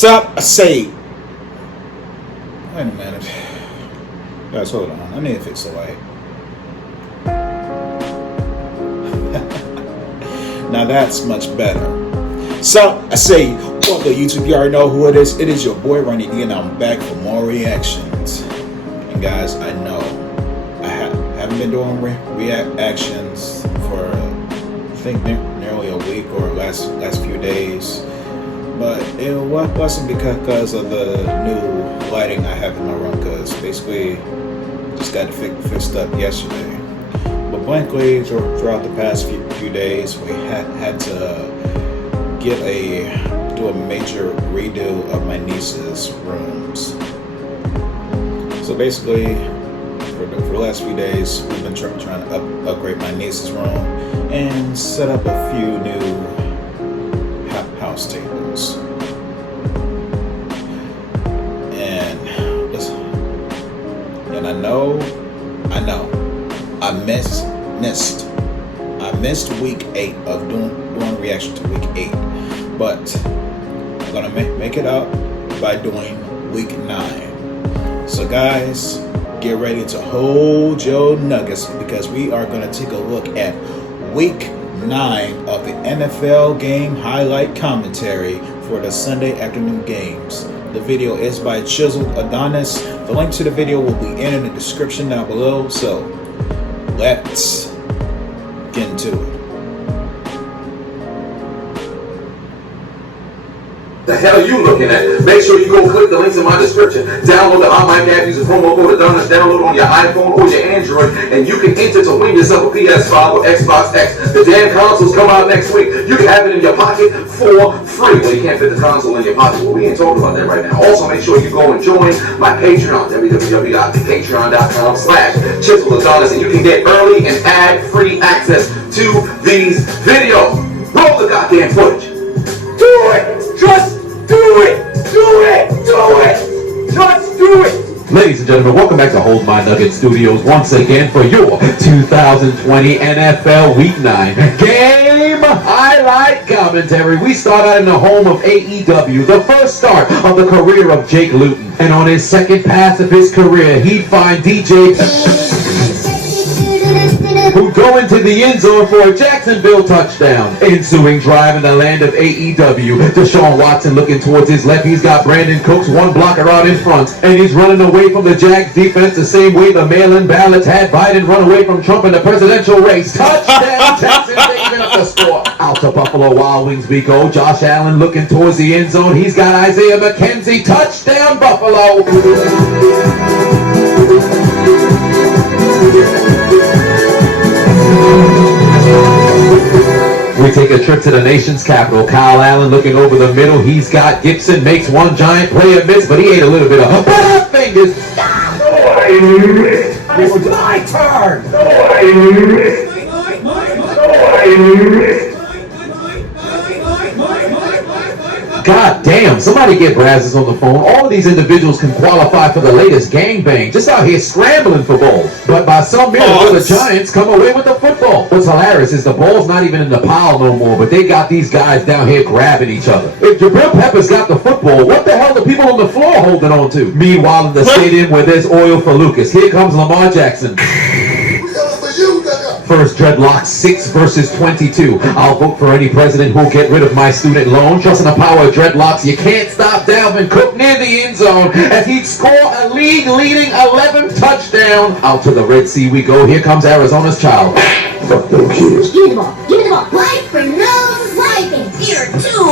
So I say, wait a minute. Guys, hold on. I need to fix the light. Now that's much better. So I say, welcome YouTube. You already know who it is. It is your boy Ronnie D, and I'm back for more reactions. And guys, I know I haven't been doing reactions for I think nearly a week or last few days. But it wasn't because of the new lighting I have in my room, because basically just got it fixed up yesterday. But blankly throughout the past few days, we had to do a major redo of my niece's rooms. So basically, for the last few days, we've been trying to upgrade my niece's room and set up a few new house tables. And listen, and I know, I missed week 8 of doing reaction to week 8, but I'm gonna make it up by doing week 9. So guys, get ready to hold your nuggets, because we are gonna take a look at week 9 of the NFL game highlight commentary for the Sunday afternoon games. The video is by Chiseled Adonis. The link to the video will be in the description down below. So let's get into it. The hell are you looking at? Make sure you go click the links in my description. Download the iMic app, use the promo code Adonis, download on your iPhone or your Android, and you can enter to win yourself a PS5 or Xbox X. The damn consoles come out next week. You can have it in your pocket for free. Well, you can't fit the console in your pocket. Well, we ain't talking about that right now. Also, make sure you go and join my Patreon, www.patreon.com/ChiseledAdonis, and you can get early and ad-free access to these videos. Roll the goddamn footage. Do it! Just do it! Do it! Do it! Just do it! Ladies and gentlemen, welcome back to Hold My Nugget Studios once again for your 2020 NFL Week 9 game highlight commentary. We start out in the home of AEW, the first start of the career of Jake Luton. And on his second pass of his career, he'd find DJ who go into the end zone for a Jacksonville touchdown. Ensuing drive in the land of AEW. Deshaun Watson looking towards his left. He's got Brandon Cooks, one blocker out in front. And he's running away from the Jags defense the same way the mail-in ballots had Biden run away from Trump in the presidential race. Touchdown, Texans, they even up the score. Out to Buffalo Wild Wings we go. Josh Allen looking towards the end zone. He's got Isaiah McKenzie. Touchdown, Buffalo. We take a trip to the nation's capital. Kyle Allen looking over the middle. He's got Gibson, makes one giant play and miss, but he ate a little bit of fingers. It's my turn. God damn, somebody get Brazzers on the phone. All of these individuals can qualify for the latest gangbang, just out here scrambling for balls. But by some miracle, the Giants come away with the football. What's hilarious is the ball's not even in the pile no more, but they got these guys down here grabbing each other. If Jabril Peppers got the football, what the hell are the people on the floor holding on to? Meanwhile, in the stadium where there's oil for Lucas, here comes Lamar Jackson. First dreadlocks 6 versus 22. I'll vote for any president who'll get rid of my student loan. Trusting the power of dreadlocks, you can't stop Dalvin Cook near the end zone as he'd score a league-leading 11th touchdown. Out to the Red Sea we go. Here comes Arizona's child. Fuck them kids. Give me the ball. Give me the ball. Life for no swiping. You're too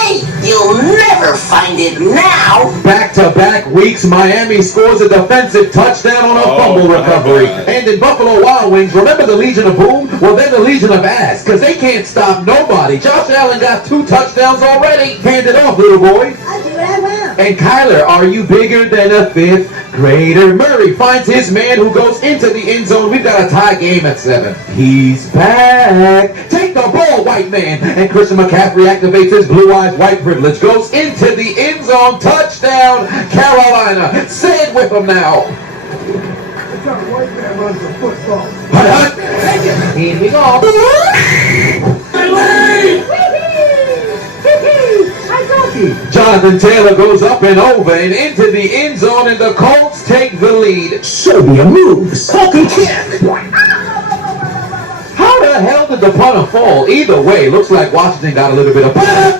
late. You'll never find it now. Back-to-back weeks, Miami scores a defensive touchdown on a fumble recovery. And in Buffalo Wild Wings, remember the Legion of Boom? Well, they're the Legion of Ass, because they can't stop nobody. Josh Allen got 2 touchdowns already. Hand it off, little boy. I'll do what I want. And Kyler, are you bigger than a 5th grader? Murray finds his man who goes into the end zone. We've got a tie game at 7. He's back. Take the ball, white man. And Christian McCaffrey activates his blue eyes white privilege. Goes into the end zone. Touchdown, Carolina. Say it with him now. What kind of white man runs the football? Hut, hut. Here we go. I go Jonathan Taylor goes up and over and into the end zone, and the Colts take the lead. Show me a move. Sulky kick. How the hell did the punter fall? Either way, looks like Washington got a little bit of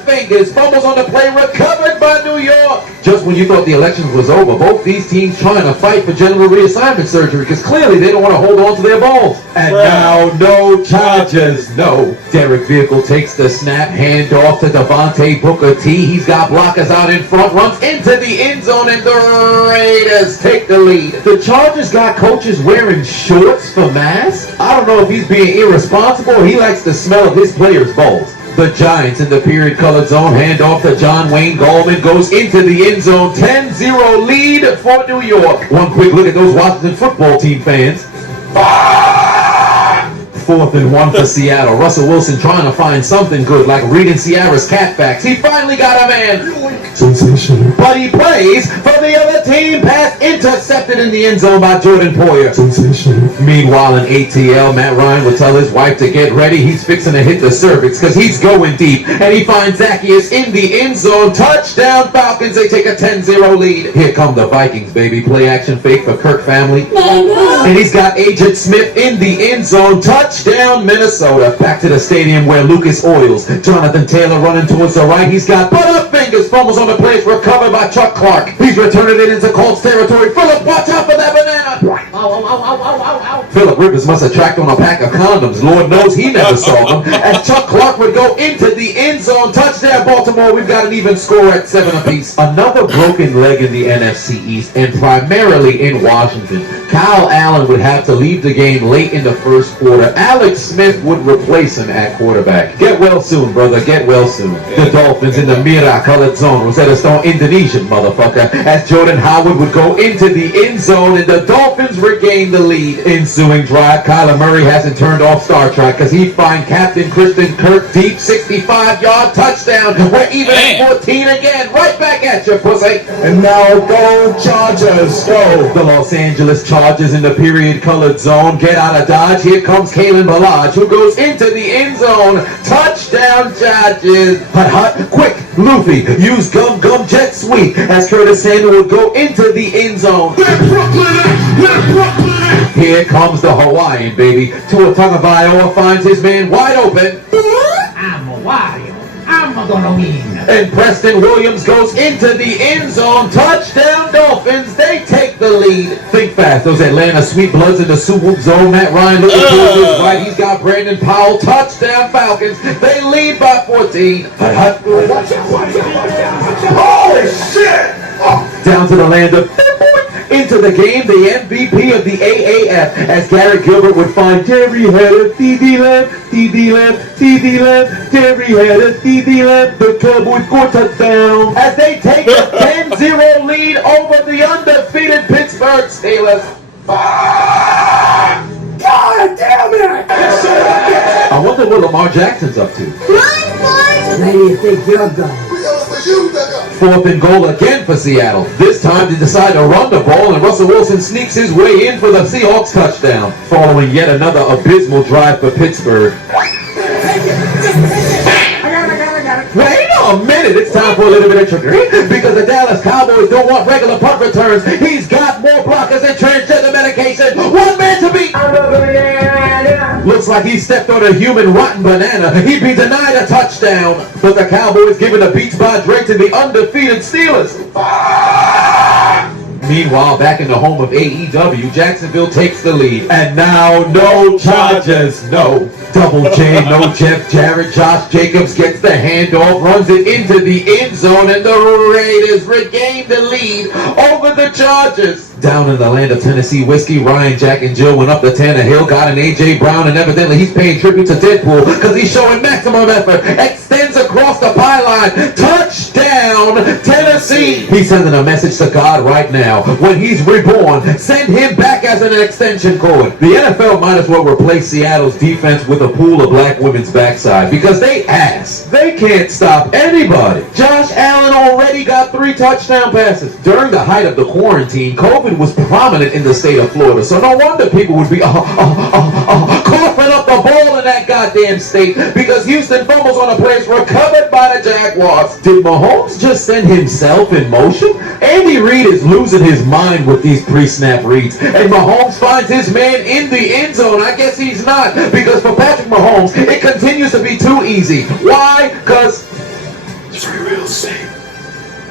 fingers. Fumbles on the play, recovered by New York. Just when you thought the election was over, both these teams trying to fight for general reassignment surgery because clearly they don't want to hold on to their balls. And now, no charges. No. Derek Vehicle takes the snap, hand off to Devontae Booker T. He's got blockers out in front, runs into the end zone, and the Raiders take the lead. The Chargers got coaches wearing shorts for masks. I don't know if he's being irresponsible or he likes the smell of his players' balls. The Giants in the period-colored zone, hand off to John Wayne Gallman, goes into the end zone, 10-0 lead for New York. One quick look at those Washington football team fans. 4th and 1 for Seattle. Russell Wilson trying to find something good, like reading Ciara's cat facts. He finally got a man. Sensational. But he plays for the other team. Pass intercepted in the end zone by Jordan Poyer. Sensational. Meanwhile, in ATL, Matt Ryan would tell his wife to get ready. He's fixing to hit the cervix because he's going deep. And he finds Zacchaeus in the end zone. Touchdown Falcons. They take a 10-0 lead. Here come the Vikings, baby. Play action fake for Kirk family. And he's got Agent Smith in the end zone. Touchdown Minnesota. Back to the stadium where Lucas Oils. Jonathan Taylor running towards the right. He's got Butterfingers. Fumbles on the place. Recovered by Chuck Clark. He's returning it into Colts territory. Phillip, watch out for that banana. Phillip Rivers must have tracked on a pack of condoms. Lord knows he never saw them. As Chuck Clark would go into the end zone. Touchdown Baltimore. We've got an even score at 7 apiece. Another broken leg in the NFC East, and primarily in Washington. Kyle Allen would have to leave the game late in the first quarter. Alex Smith would replace him at quarterback. Get well soon, brother. Get well soon. The Dolphins in the Mira-colored zone. Rosetta Stone, Indonesian, motherfucker. As Jordan Howard would go into the end zone, and the Dolphins regain the lead. Ensuing drive, Kyler Murray hasn't turned off Star Trek because he'd find Captain Christian Kirk deep, 65-yard touchdown. We're even at 14 again. Right back at you, pussy. And now go Chargers, go. The Los Angeles Chargers in the period-colored zone. Get out of Dodge. Here comes Kalen Ballage, who goes into the end zone. Touchdown, Chargers. Hut, quick, Luffy, use gum jet sweep as Curtis Samuel would go into the end zone. Here comes the Hawaiian, baby. Tua Tagovailoa finds his man wide open. I'm a Wario. I'm gonna win. And Preston Williams goes into the end zone. Touchdown Dolphins. They take the lead. Think fast. Those Atlanta Sweet Bloods in the Super zone. Matt Ryan looking towards his right. He's got Brandon Powell. Touchdown Falcons. They lead by 14. Holy shit! Down to the land of into the game, the MVP of the AAF, as Garrett Gilbert would find Terry had a TD left, TD left, TD left, Terry had a TD left, the Cowboys score touchdown, as they take a 10-0 lead over the undefeated Pittsburgh Steelers. God damn it! I wonder what Lamar Jackson's up to. Run, boys! Where do you think you're going? 4th and goal again for Seattle. This time they decide to run the ball, and Russell Wilson sneaks his way in for the Seahawks touchdown, following yet another abysmal drive for Pittsburgh. Wait a minute, it's time for a little bit of trickery, because the Dallas Cowboys don't want regular punt returns. He's got more blockers and transgender medication. One man to beat. Looks like he stepped on a human rotten banana. He'd be denied a touchdown. But the Cowboys giving the beats by Drake to the undefeated Steelers. Meanwhile, back in the home of AEW, Jacksonville takes the lead. And now, no charges, no. Double J, no Jeff Jarrett. Josh Jacobs gets the handoff, runs it into the end zone, and the Raiders regain the lead over the Chargers. Down in the land of Tennessee whiskey, Ryan, Jack, and Jill went up the Tanner Hill, got an A.J. Brown, and evidently he's paying tribute to Deadpool because he's showing maximum effort. Extends across the pylon. Touchdown, Tennessee. Tennessee. He's sending a message to God right now. When he's reborn, send him back as an extension cord. The NFL might as well replace Seattle's defense with a pool of black women's backside because they ass. They can't stop anybody. Josh Allen already got 3 touchdown passes. During the height of the quarantine, COVID was prominent in the state of Florida, so no wonder people would be coughing up the ball in that goddamn state because Houston fumbles on a play recovered by the Jaguars. Did Mahomes just send himself in motion? Andy Reid is losing his mind with these pre-snap reads, and Mahomes finds his man in the end zone. I guess he's not, because for Patrick Mahomes, it continues to be too easy. Why? Because it's very real safe.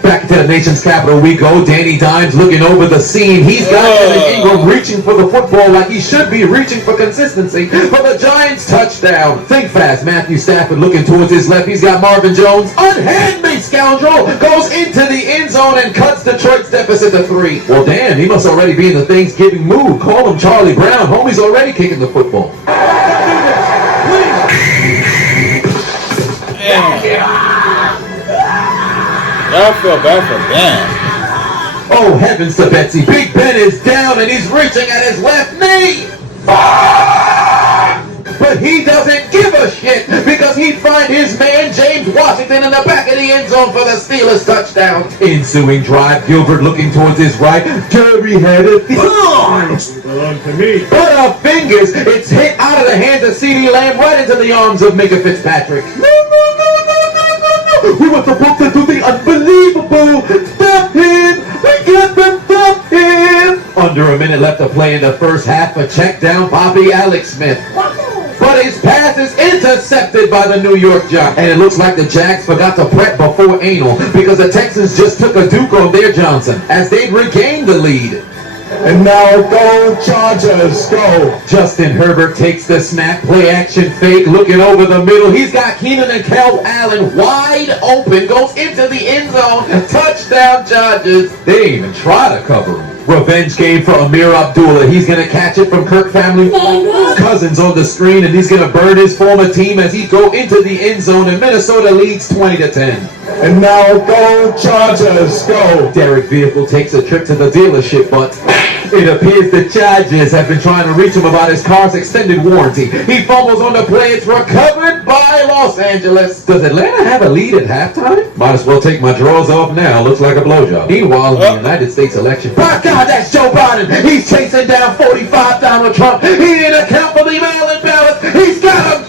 Back to the nation's capital we go. Danny Dimes looking over the scene. He's got Evan Ingram reaching for the football like he should be reaching for consistency for the Giants touchdown. Think fast. Matthew Stafford looking towards his left. He's got Marvin Jones. Unhand me, scoundrel. Goes into the end zone and cuts Detroit's deficit to 3. Well, damn, he must already be in the Thanksgiving mood. Call him Charlie Brown. Homie's already kicking the football. I feel bad for them. Oh, heavens to Betsy. Big Ben is down and he's reaching at his left knee. But he doesn't give a shit because he'd find his man James Washington in the back of the end zone for the Steelers touchdown. Ensuing drive, Gilbert looking towards his right. Jerry had it. Belong to me. Butterfingers. It's hit out of the hands of CeeDee Lamb right into the arms of Minka Fitzpatrick. We were supposed to do the unbelievable. Stop him! We got to stop him! Under a minute left to play in the first half. A check down Bobby Alex Smith. But his pass is intercepted by the New York Giants. And it looks like the Jags forgot to prep before anal because the Texans just took a Duke on their Johnson as they regained the lead. And now go Chargers, go. Justin Herbert takes the snap, play action fake, looking over the middle. He's got Keenan and Kel Allen wide open, goes into the end zone, touchdown Chargers. They didn't even try to cover him. Revenge game for Amir Abdullah. He's going to catch it from Kirk family Cousins on the screen, and he's going to burn his former team as he go into the end zone, and Minnesota leads 20-10. And now go Chargers, go. Derek Vehicle takes a trip to the dealership, but it appears the Chargers have been trying to reach him about his car's extended warranty. He fumbles on the play. It's recovered by Los Angeles. Does Atlanta have a lead at halftime? Might as well take my drawers off now. Looks like a blowjob. Meanwhile, in the United States election. By God, that's Joe Biden. He's chasing down 45 Donald Trump. He didn't account for the mail-in ballots. He's got him.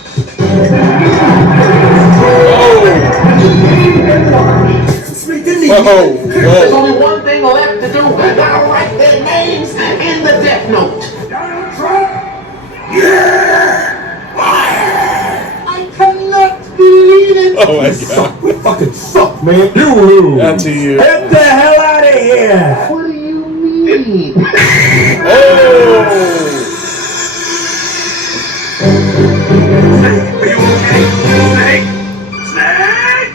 There's only one thing left to do. Gotta write their names in the death note. Donald Trump! I cannot believe it. Oh my God. We fucking suck, man. You lose. That's to you. Get the hell out of here! What do you mean? Oh! Are you okay? Snake! Snake!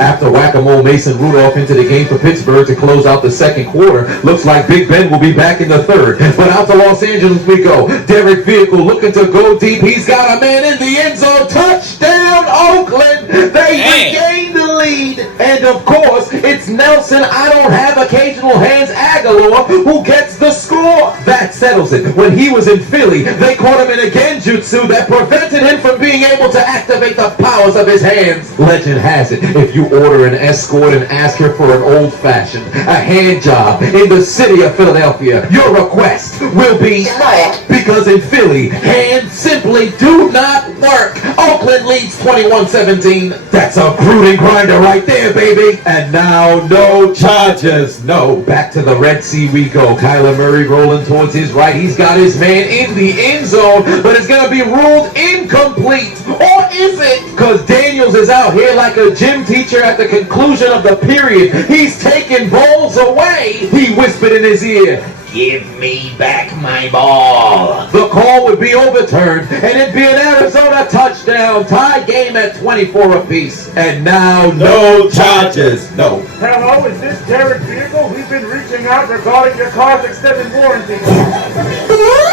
After whack-a-mole, Mason Rudolph into the game for Pittsburgh to close out the second quarter. Looks like Big Ben will be back in the third. But out to Los Angeles we go. Derek Vehicle looking to go deep. He's got a man in the end zone. Touchdown, Oakland. They regain the lead. And of course, it's Nelson I don't have occasional hands Aguilar who gets the score. That settles it. When he was in Philly, they caught him in a genjutsu that prevented him from being able to activate the powers of his hands. Legend has it, if you order an escort and ask her for an old-fashioned, a hand job in the city of Philadelphia, your request will be denied. Because in Philly, hands simply do not work. Oakland leads 21-17. That's a brooding grinder right there, baby. And now, no Chargers. No, back to the Red Sea we go. Kyler Murray rolling towards his right. He's got his man in the end zone, but it's going to be ruled incomplete. Or is it? Because Daniels is out here like a gym teacher at the conclusion of the period. He's taking balls away. He whispered in his ear, Give me back my ball. The call would be overturned, and it'd be an Arizona touchdown. Tie game at 24 apiece. And now, no charges. No. Hello, is this Derek Vehicle? We've been reaching out regarding your car's extended warranty.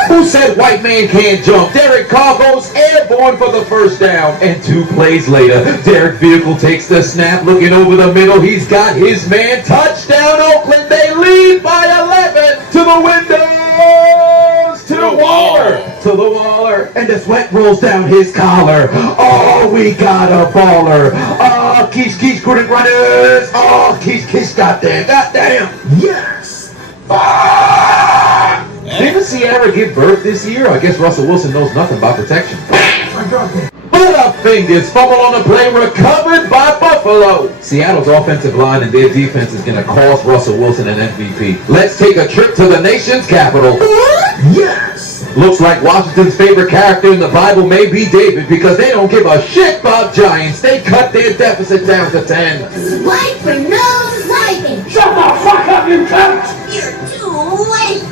Who said white man can't jump? Derek Carr goes airborne for the first down. And 2 plays later, Derek Vehicle takes the snap, looking over the middle. He's got his man. Touchdown, Oakland. They lead by 11 to the windows, to the Waller, to the Waller. And the sweat rolls down his collar. Oh, we got a baller. Oh, Keish, couldn't runners. Oh, Keish, goddamn. Yes. Didn't Sierra give birth this year? I guess Russell Wilson knows nothing about protection. Butterfingers fumble on the play, recovered by Buffalo. Seattle's offensive line and their defense is going to cost Russell Wilson an MVP. Let's take a trip to the nation's capital. Yes! Looks like Washington's favorite character in the Bible may be David, because they don't give a shit about Giants. They cut their deficit down to 10. Swipe for no swiping. Shut the fuck up, you cunt! You're too late.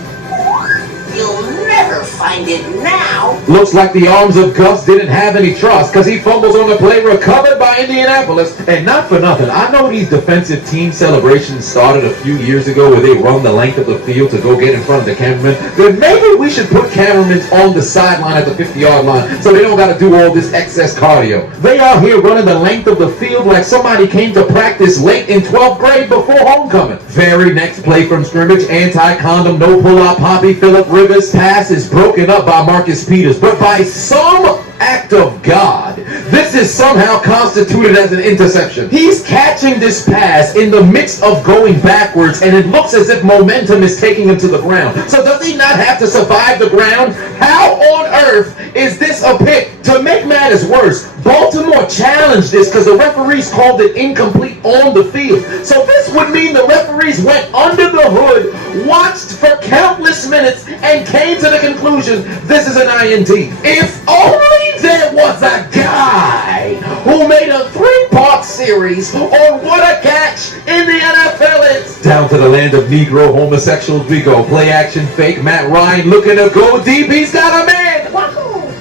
You'll never find it now. Looks like the arms of Gus didn't have any trust, because he fumbles on the play, recovered by Indianapolis. And not for nothing, I know these defensive team celebrations started a few years ago where they run the length of the field to go get in front of the cameraman. Then maybe we should put cameramen on the sideline at the 50-yard line so they don't got to do all this excess cardio. They out here running the length of the field like somebody came to practice late in 12th grade before homecoming. Very next play from scrimmage, anti-condom, no pull-out Poppy Phillip Rivers pass is broken up by Marcus Peters, but by some act of God, this is somehow constituted as an interception. He's catching this pass in the midst of going backwards, and it looks as if momentum is taking him to the ground. So does he not have to survive the ground? How on earth is this a pick? To make matters worse, Baltimore challenged this because the referees called it incomplete on the field. So this would mean the referees went under the hood, watched for countless minutes, and came to the conclusion this is an INT. If only there was a guy who made a 3-part series on what a catch in the NFL is. Down to the land of Negro homosexuals we go. Play action fake. Matt Ryan looking to go deep. He's got a man.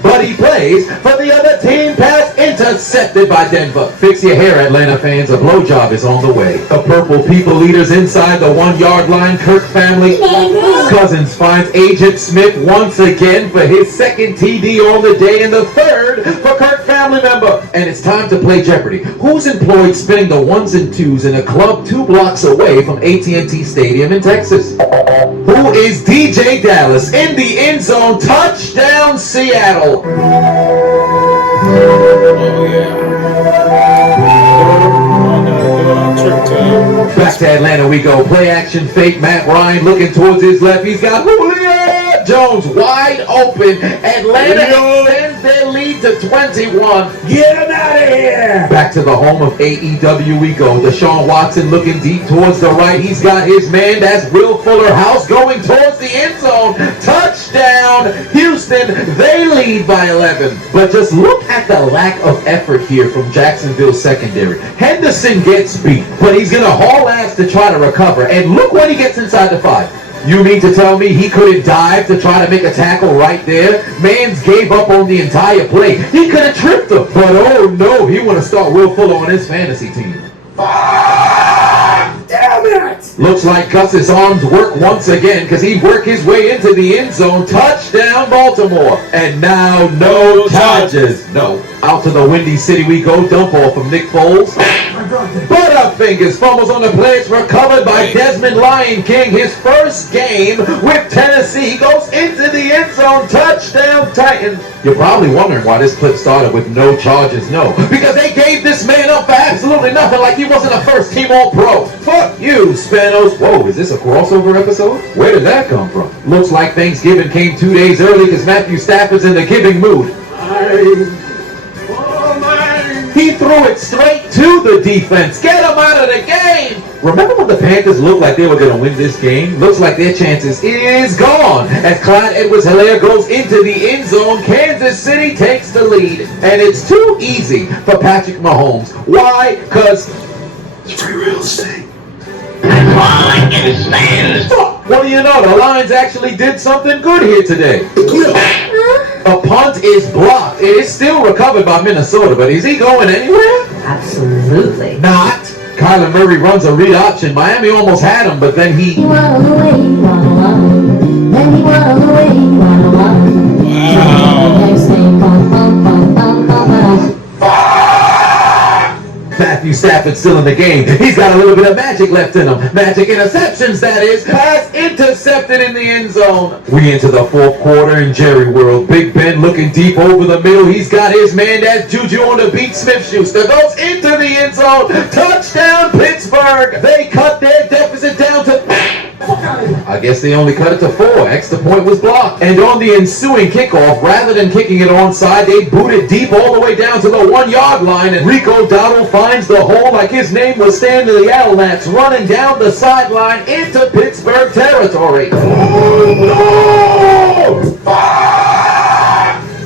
But he plays for the other team. Pass intercepted by Denver. Fix your hair, Atlanta fans. A blowjob is on the way. The purple people leaders inside the 1-yard line. Kirk family. Cousins finds Agent Smith once again for his second TD on the day and the third for Kirk family member. And it's time to play Jeopardy. Who's employed spinning the 1s and 2s in a club 2 blocks away from AT&T Stadium in Texas? Who is DJ Dallas in the end zone? Touchdown Seattle. Oh, yeah. Trip time. Back to Atlanta we go. Play action fake. Matt Ryan looking towards his left. He's got Julio Jones wide open. Atlanta extends their lead to 21. Get him out of here. Back to the home of AEW we go. Deshaun Watson looking deep towards the right. He's got his man. That's Will Fuller House going towards the end zone. Touchdown Houston. They lead by 11. But just look at the lack of effort here from Jacksonville's secondary. Henderson gets beat, but he's going to haul ass to try to recover. And look when he gets inside the 5. You mean to tell me he couldn't dive to try to make a tackle right there? Mans gave up on the entire play. He could have tripped him. But oh no, he want to start Will Fuller on his fantasy team. Damn it! Looks like Gus's arms work once again because he worked his way into the end zone. Touchdown Baltimore. And now no charges. No. Out to the Windy City we go. Dump off from Nick Foles. Butterfingers fumbles on the play. It's recovered by Desmond Lion King. His first game with Tennessee. He goes into the end zone. Touchdown Titans. You're probably wondering why this clip started with no charges. No. Because they gave this man up for absolutely nothing, like he wasn't a first team All-Pro. Fuck you, Spanos. Whoa, is this a crossover episode? Where did that come from? Looks like Thanksgiving came 2 days early because Matthew Stafford's in the giving mood. He threw it straight to the defense. Get him out of the game. Remember when the Panthers looked like they were going to win this game? Looks like their chances is gone. As Clyde Edwards-Helaire goes into the end zone, Kansas City takes the lead. And it's too easy for Patrick Mahomes. Why? Because it's free real estate. All I can stand is What do you know? The Lions actually did something good here today. A punt is blocked. It is still recovered by Minnesota, but is he going anywhere? Absolutely. Not. Kyler Murray runs a read option. Miami almost had him, but then he... Matthew Stafford still in the game. He's got a little bit of magic left in him. Magic interceptions, that is. Pass intercepted in the end zone. We into the fourth quarter in Jerry World. Big Ben looking deep over the middle. He's got his man. That's Juju on the beat. Smith-Schuster goes into the end zone. Touchdown, Pittsburgh. They cut their deficit down to... I guess they only cut it to 4. Extra point was blocked. And on the ensuing kickoff, rather than kicking it onside, they booted deep all the way down to the 1-yard line. And Rico Dowdle finds the hole like his name was Stanley the Outlands, running down the sideline into Pittsburgh territory. Oh, no!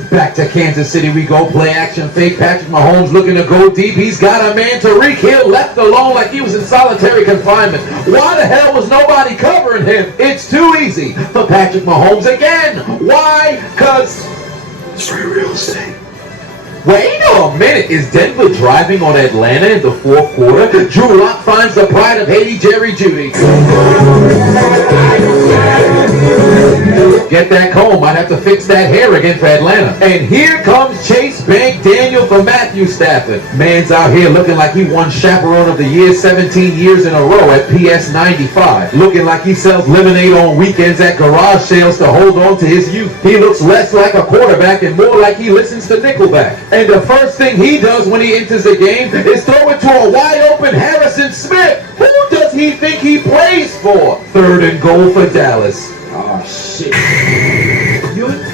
Back to Kansas City we go. Play action fake. Patrick Mahomes looking to go deep. He's got a man. Tyreek Hill left alone like he was in solitary confinement. Why the hell was nobody covering him? It's too easy for Patrick Mahomes again. Why? Because it's free real estate. Wait a minute. Is Denver driving on Atlanta in the fourth quarter? Drew Lock finds the pride of Haiti, Jerry Jeudy. Get that comb. I'd have to fix that hair again for Atlanta. And here comes Chase Bank Daniel for Matthew Stafford. Man's out here looking like he won Chaperone of the Year 17 years in a row at PS 95. Looking like he sells lemonade on weekends at garage sales to hold on to his youth. He looks less like a quarterback and more like he listens to Nickelback. And the first thing he does when he enters the game is throw it to a wide open Harrison Smith. Who does he think he plays for? 3rd and goal for Dallas. Oh, shit.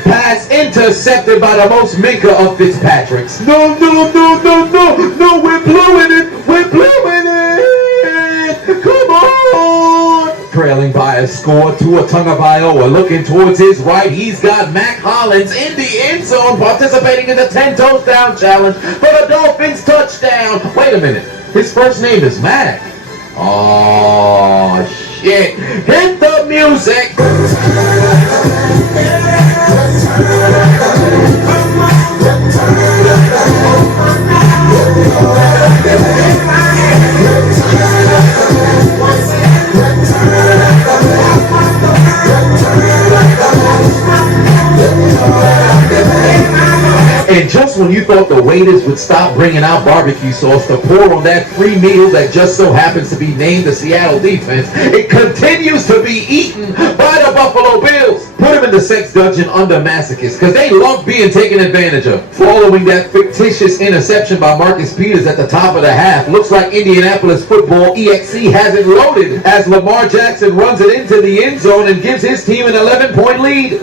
Pass intercepted by the most Minka of Fitzpatrick's. No, we're blowing it. We're blowing it. Come on. Trailing by a score. Tua Tagovailoa looking towards his right. He's got Mac Hollins in the end zone participating in the 10-toes down challenge for the Dolphins touchdown. Wait a minute. His first name is Mac. Oh, shit. Hit the music. And just when you thought the waiters would stop bringing out barbecue sauce to pour on that free meal that just so happens to be named the Seattle defense, it continues to be eaten by the Buffalo Bills. Put them in the sex dungeon under masochists because they love being taken advantage of. Following that fictitious interception by Marcus Peters at the top of the half, looks like Indianapolis football EXE has it loaded as Lamar Jackson runs it into the end zone and gives his team an 11-point lead.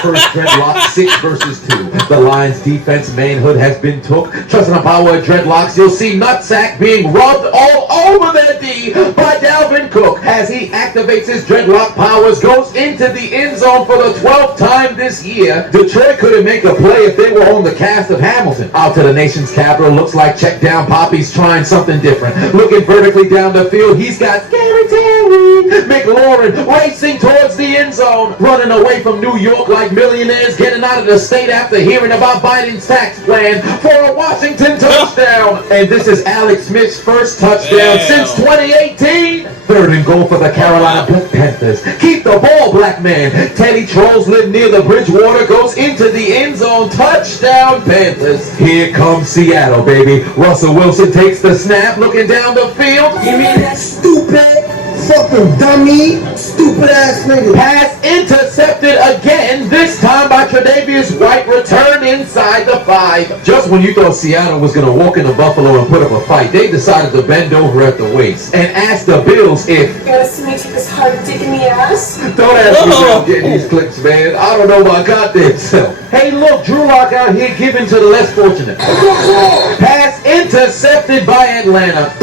First dreadlock, 6 versus 2. The Lions defense manhood has been took. Trusting the power of dreadlocks, you'll see nutsack being rubbed all over their D by Dalvin Cook as he activates his dreadlock powers, goes into the end zone for the 12th time this year. Detroit couldn't make a play if they were on the cast of Hamilton. Out to the nation's capital, looks like check down Poppy's trying something different. Looking vertically down the field, he's got Scary Terry McLaurin racing towards the end zone, running away from New York like millionaires getting out of the state after hearing about Biden's tax plan for a Washington touchdown. And this is Alex Smith's first touchdown since 2018. 3rd and goal for the Carolina Panthers. Keep the ball, black man. Teddy Trolls live near the Bridgewater, goes into the end zone. Touchdown, Panthers. Here comes Seattle, baby. Russell Wilson takes the snap, looking down the field. You mean that stupid fucking dummy, stupid ass nigga? Pass intercepted again, this time by Tre'Davious White, return inside the 5. Just when you thought Seattle was going to walk into Buffalo and put up a fight, they decided to bend over at the waist and ask the Bills if... You wanna see me take this hard dick in the ass? Don't ask me how I'm getting these clips, man. I don't know my goddamn self. Hey, look, Drew Lock out here giving to the less fortunate. Pass intercepted by Atlanta.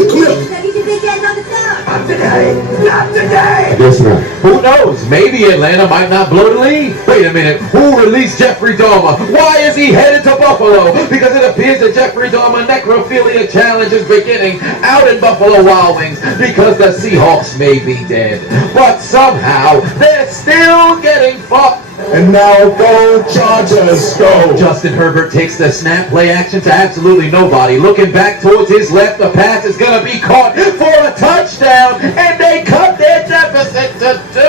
Not today! Not today! I guess not. Who knows? Maybe Atlanta might not blow the lead. Wait a minute. Who released Jeffrey Dahmer? Why is he headed to Buffalo? Because it appears that Jeffrey Dahmer necrophilia challenge is beginning out in Buffalo Wild Wings because the Seahawks may be dead. But somehow they're still getting fucked. And now go Chargers, go! Justin Herbert takes the snap play action to absolutely nobody. Looking back towards his left, the pass is going to be caught for a touchdown, and they cut their deficit to 2.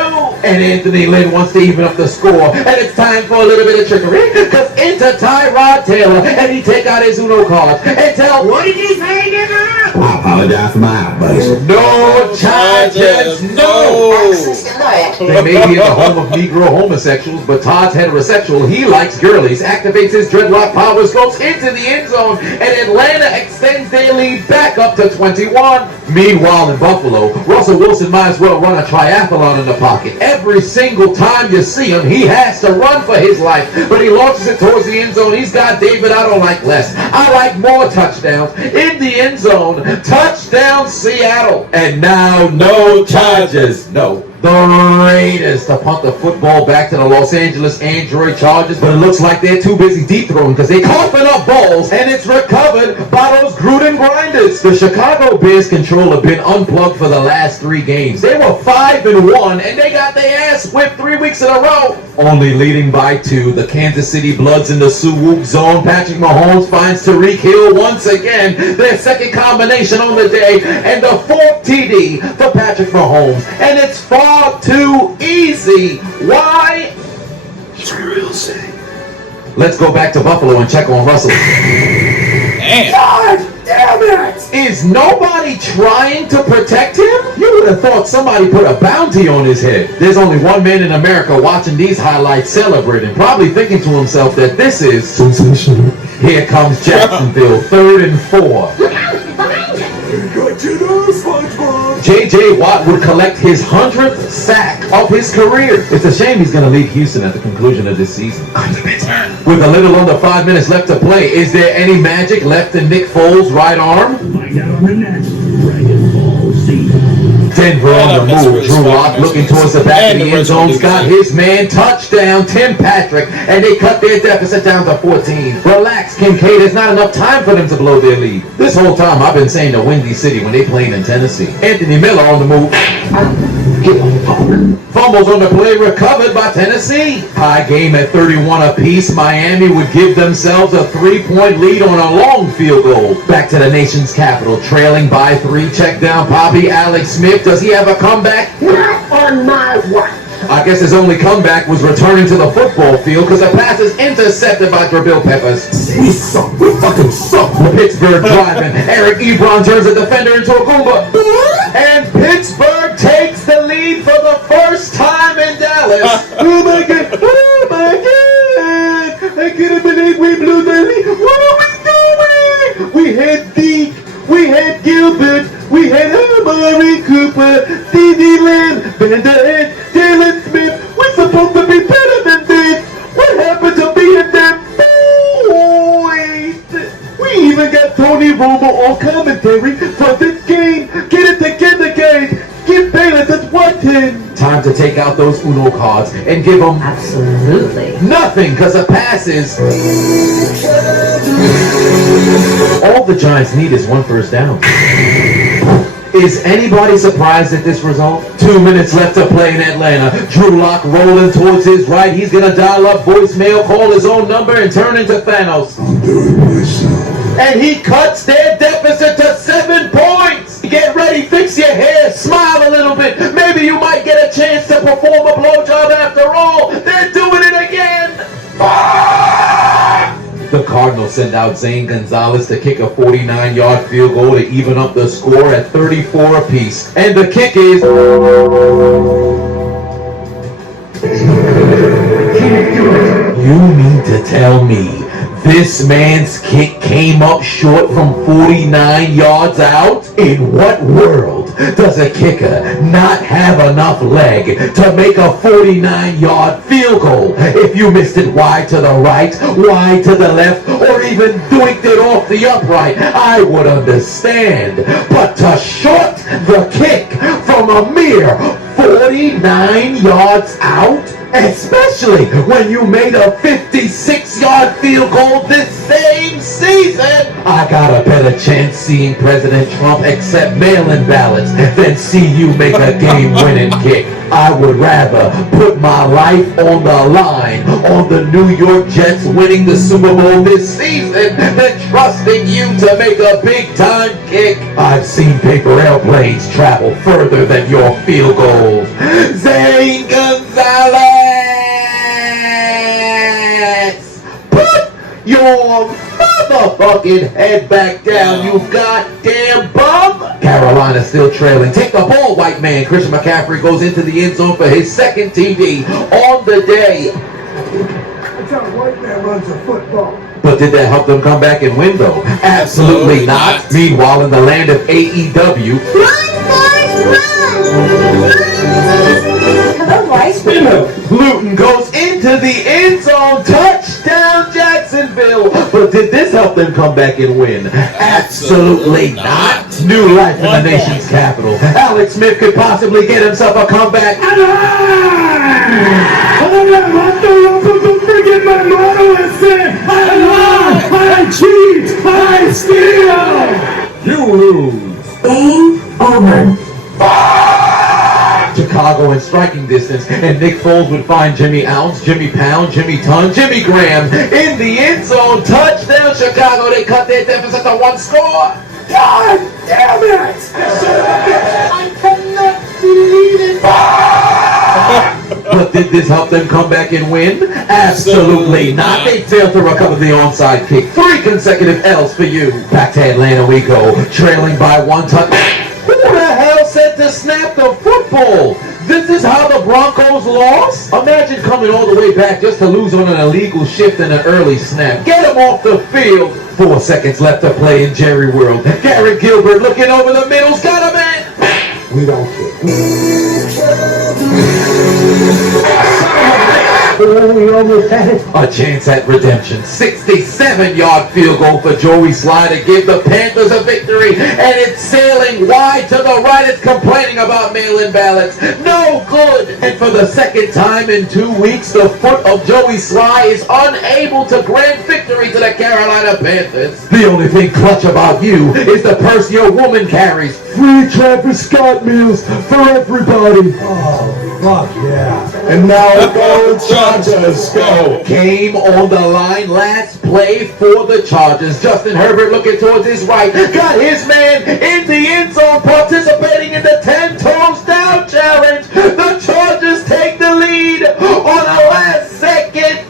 And Anthony Lynn wants to even up the score, and it's time for a little bit of trickery, because into Tyrod Taylor, and he take out his Uno cards and tell, what did you say, nigga? I apologize for my outburst. No Chargers, no! Access denied. They may be in the home of Negro homosexuals, but Todd's heterosexual. He likes girlies, activates his dreadlock powers, goes into the end zone, and Atlanta extends their lead back up to 21. Meanwhile, in Buffalo, Russell Wilson might as well run a triathlon in the pocket. Every single time you see him, he has to run for his life, but he launches it towards the end zone. He's got David, I don't like less. I like more touchdowns in the end zone. Touchdown, Seattle. And now, no Chargers. No. The Raiders to punt the football back to the Los Angeles Android Chargers, but it looks like they're too busy deep throwing because they're coughing up balls, and it's recovered by those Gruden grinders. The Chicago Bears control have been unplugged for the last 3 games. They were 5-1, and they got their ass whipped 3 weeks in a row, only leading by 2. The Kansas City Bloods in the Sioux zone. Patrick Mahomes finds Tyreek Hill once again, their second combination on the day, and the 4th TD for Patrick Mahomes, and it's far too easy. Why? He's real sick. Let's go back to Buffalo and check on Russell. Damn. God damn it! Is nobody trying to protect him? You would have thought somebody put a bounty on his head. There's only one man in America watching these highlights celebrating, probably thinking to himself that this is sensational. Here comes Jacksonville, 3rd and 4. J.J. Watt would collect his 100th sack of his career. It's a shame he's going to leave Houston at the conclusion of this season. With a little under 5 minutes left to play, is there any magic left in Nick Foles' right arm? Find out on the next Dragon Ball Z. Denver on the move. Drew Lock looking towards the back of the end zone's got his man. Touchdown, Tim Patrick. And they cut their deficit down to 14. Relax, Kincaid. There's not enough time for them to blow their lead. This whole time I've been saying the Windy City when they playing in Tennessee. Anthony Miller on the move. Fumbles on the play recovered by Tennessee. High game at 31 apiece. Miami would give themselves a 3-point lead on a long field goal. Back to the nation's capital, trailing by 3. Check down Poppy. Alex Smith. Does he have a comeback? Not on my watch. I guess his only comeback was returning to the football field because the pass is intercepted by Jabril Peppers. We suck. We fucking suck. Pittsburgh driving. Eric Ebron turns a defender into a Goomba. And Pittsburgh takes the lead for the first time in Dallas. Oh my God. Oh my God. I can't believe we blew the lead. What are we doing? We had Deke. We had Gilbert. We had Amari Cooper. D.D. Lamb. Bender Head. Jalen Smith. We're supposed to be better than this. What happened to being them boys? We even got Tony Romo on commentary for this game. Get it together, guys. Give Bayless a one-10. Time to take out those Uno cards and give them Absolutely. nothing because the pass is... All the Giants need is 1 first down. Is anybody surprised at this result? 2 minutes left to play in Atlanta. Drew Lock rolling towards his right. He's going to dial up voicemail, call his own number, and turn into Thanos. I'm doing myself. And he cuts their deficit to 7 points. Get ready, fix your hair, smile a little bit. Maybe you might get a chance to perform a blowjob after all. They're doing it again. The Cardinals send out Zane Gonzalez to kick a 49-yard field goal to even up the score at 34 apiece. And the kick is... You mean to tell me This man's kick came up short from 49 yards out? In what world does a kicker not have enough leg to make a 49-yard field goal? If you missed it wide to the right, wide to the left, or even doinked it off the upright, I would understand. But to short the kick from a mere 49 yards out? Especially when you made a 56-yard field goal this same season. I got a better chance seeing President Trump accept mail-in ballots than see you make a game-winning kick. I would rather put my life on the line on the New York Jets winning the Super Bowl this season than trusting you to make a big-time kick. I've seen paper airplanes travel further than your field goals. Zane Gonzalez! Put your motherfucking head back down, you goddamn bum! Carolina still trailing. Take the ball, white man. Christian McCaffrey goes into the end zone for his second TD on the day. That's how a white man runs a football. But did that help them come back and win, though? Absolutely not. Meanwhile, in the land of AEW... Hello, Rice. Luton goes into the end zone. Touchdown, Jacksonville. But did this help them come back and win? Absolutely not. New life in the nation's capital. Alex Smith could possibly get himself a comeback. I forget my motto and say, I lie, I cheat, I steal. You lose. Game over. Chicago in striking distance, and Nick Foles would find Jimmy Ounce, Jimmy Pound, Jimmy Ton, Jimmy Graham in the end zone. Touchdown, Chicago. They cut their deficit to one score. God damn it! I cannot believe it. But did this help them come back and win? Absolutely not. They failed to recover the onside kick. 3 consecutive L's for you. Back to Atlanta we go, trailing by 1 touchdown. Who the hell said to snap the football? This is how the Broncos lost? Imagine coming all the way back just to lose on an illegal shift and an early snap. Get him off the field. 4 seconds left to play in Jerry World. Garrett Gilbert looking over the middle's got a man. We don't care. We almost had it. A chance at redemption. 67-yard field goal for Joey Sly to give the Panthers a victory. And it's sailing wide to the right. It's complaining about mail-in ballots. No good. And for the second time in 2 weeks, the foot of Joey Sly is unable to grant victory to the Carolina Panthers. The only thing clutch about you is the purse your woman carries. Free Travis Scott meals for everybody. Oh, fuck yeah. And now go Chargers, go! Game on the line, last play for the Chargers. Justin Herbert looking towards his right, got his man in the end zone, participating in the 10 toes down challenge. The Chargers take the lead on a last-second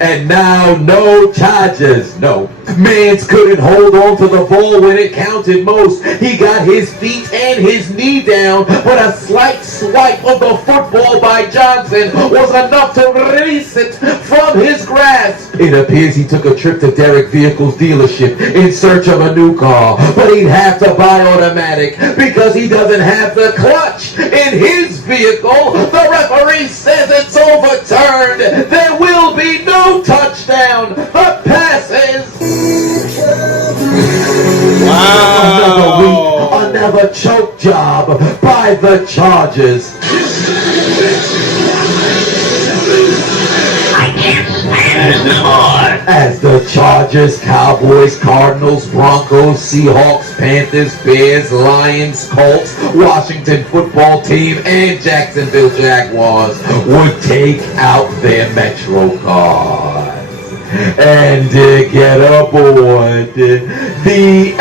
and now no Chargers, no. Mans couldn't hold on to the ball when it counted most. He got his feet and his knee down, but a slight swipe of the football by Johnson was enough to release it from his grasp. It appears he took a trip to Derek Vehicles dealership in search of a new car, but he'd have to buy automatic because he doesn't have the clutch in his vehicle. The referee says it's overturned. There will be no touchdown. The passes. Wow. Another choke job by the Chargers. I can't stand this more. As the Chargers, Cowboys, Cardinals, Broncos, Seahawks, Panthers, Bears, Lions, Colts, Washington football team, and Jacksonville Jaguars would take out their Metro cards and get aboard the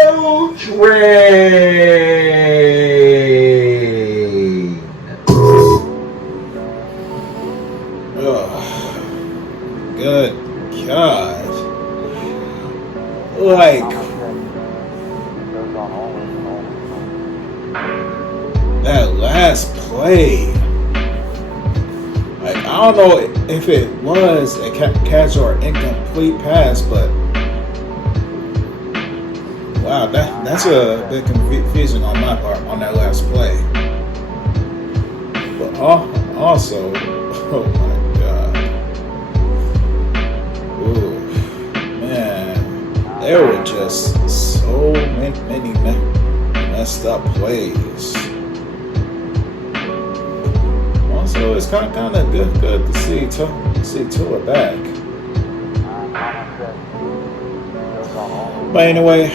L train. Good God. Like, that last play. Like, I don't know if it was a catch or incomplete pass, but wow, that's a bit confusing on my part on that last play. But also, oh my God, ooh, man, there were just so many messed up plays. Also, it's kind of good to see Tua back. But anyway,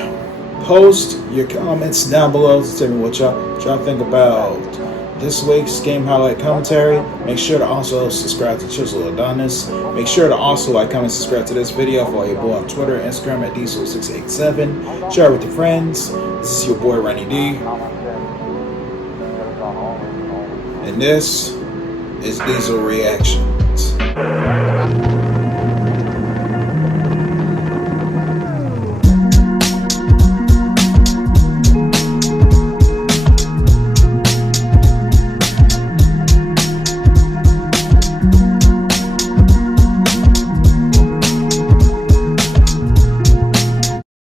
post your comments down below to tell me what y'all think about this week's game highlight commentary. Make sure to also subscribe to Chiseled Adonis. Make sure to also like, comment, subscribe to this video. Follow your boy on Twitter and Instagram at Diesel687. Share it with your friends. This is your boy Ronnie D. And this is Diesel Reactions.